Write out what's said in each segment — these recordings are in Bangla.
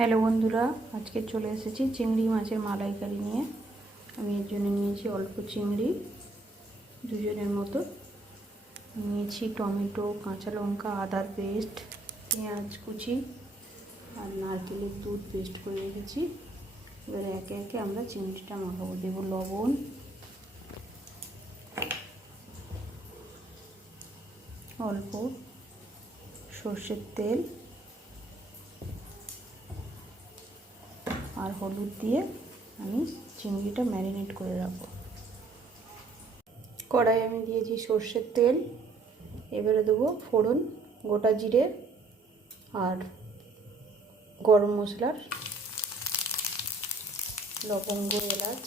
হ্যালো বন্ধুরা, আজকে চলে এসেছি চিংড়ি মাছের মালাইকারি নিয়ে। আমি এর জন্য নিয়েছি অল্প চিংড়ি, দুজনের মতো। নিয়েছি টমেটো, কাঁচা লঙ্কা, আদার পেস্ট, পেঁয়াজ কুচি আর নারকেলের দুধ পেস্ট করে রেখেছি। এবার একে একে আমরা চিংড়িটা মাখাবো। দেব লবণ, অল্প সর্ষের তেল আর হলুদ দিয়ে আমি চিংড়িটা ম্যারিনেট করে রাখবো। কড়াই আমি দিয়েছি সর্ষের তেল। এবারে দেবো ফোড়ন, গোটা জিরে আর গরম মশলার লবঙ্গ, এলাচ।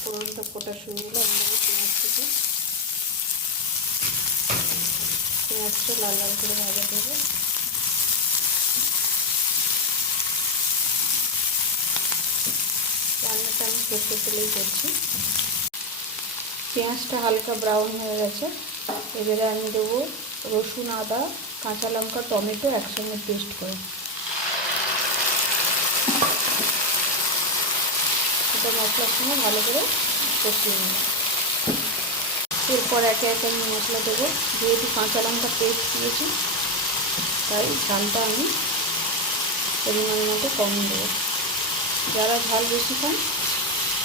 ফোড়নটা ফোটা শুরু হলে আমি দেবো পেঁয়াজ কুচি। পেঁয়াজটা লাল লাল করে ভাজা দেবো। রান্নাটা আমি সর্ষের তেলেই করছি। পেঁয়াজটা হালকা ব্রাউন হয়ে গেছে। এবারে আমি দেবো রসুন, আদা, কাঁচা লঙ্কা, টমেটো একসঙ্গে পেস্ট করে। এটা মশলার সঙ্গে ভালো করে কষিয়ে নেব। এরপর একে একে আমি মশলা দেবো। যেহেতু কাঁচা লঙ্কা পেস্ট দিয়েছি তাই ঝালটা আমি পরিমাণ মতো কম দেবো। যারা ঝাল বেশি খান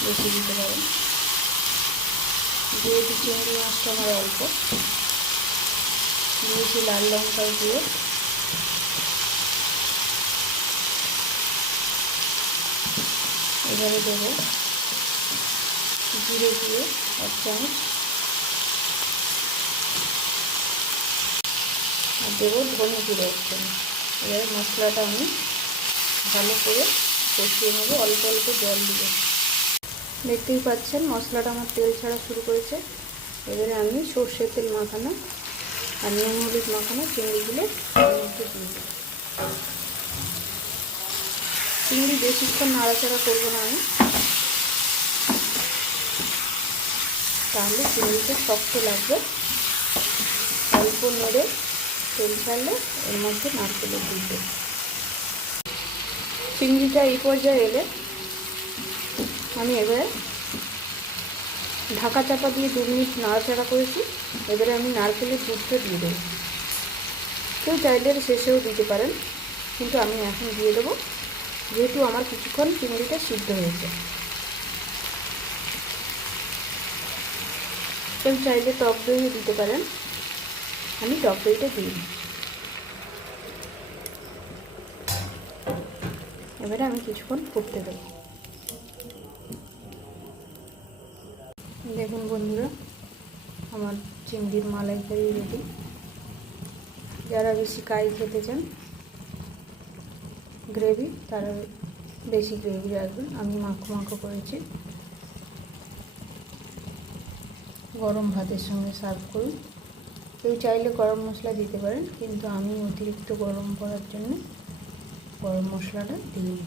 বেশি দিতে পারেন। যেহেতু চিংড়ি মাছটা আমার অল্প, দিয়েছি লাল লঙ্কা দিয়ে। এবারে দেবো জিরে দিয়ে 1 চামচ আর দেবো ধনে জিরে 1 চামচ। এবারে মশলাটা আমি ভালো করে কষিয়ে নেবো অল্প অল্প জল দিয়ে। দেখতেই পাচ্ছেন মশলাটা আমার তেল ছাড়া শুরু করেছে। এবারে আমি সর্ষের তেল মাখানো আর নুন হলুদ মাখানো চিংড়িগুলো মধ্যে দিয়ে দেবো। চিংড়ি বেশিক্ষণ নাড়াচাড়া করবো না আমি, তাহলে চিংড়িটা শক্ত লাগবে। অল্প নেড়ে তেল ছাড়লে এর মধ্যে নারকেলের দুধ দেবো। চিংড়িটা এই পর্যায়ে এলে আমি এবারে ঢাকা চাপা দিয়ে 2 মিনিট নাড়াচাড়া করেছি। এবারে আমি নারকেলের দুধটা দিয়ে দেবো। কেউ চাইলে শেষেও দিতে পারেন, কিন্তু আমি এখন দিয়ে দেবো যেহেতু আমার কিছুক্ষণ চিংড়িটা সিদ্ধ হয়েছে। কেউ চাইলে টক দইও দিতে পারেন, আমি টক দইটা দিই। এবারে আমি কিছুক্ষণ ফুটতে দেবো। দেখুন বন্ধুরা, আমার চিংড়ির মালাইকারি রেডি। যারা বেশি কাই খেতে চান গ্রেভি, তারা বেশি গ্রেভি রাখবেন। আমি মাখো মাখো করেছি। গরম ভাতের সঙ্গে সার্ভ করুন। কেউ চাইলে গরম মশলা দিতে পারেন, কিন্তু আমি অতিরিক্ত গরম করার জন্য গরম মশলাটা দিই।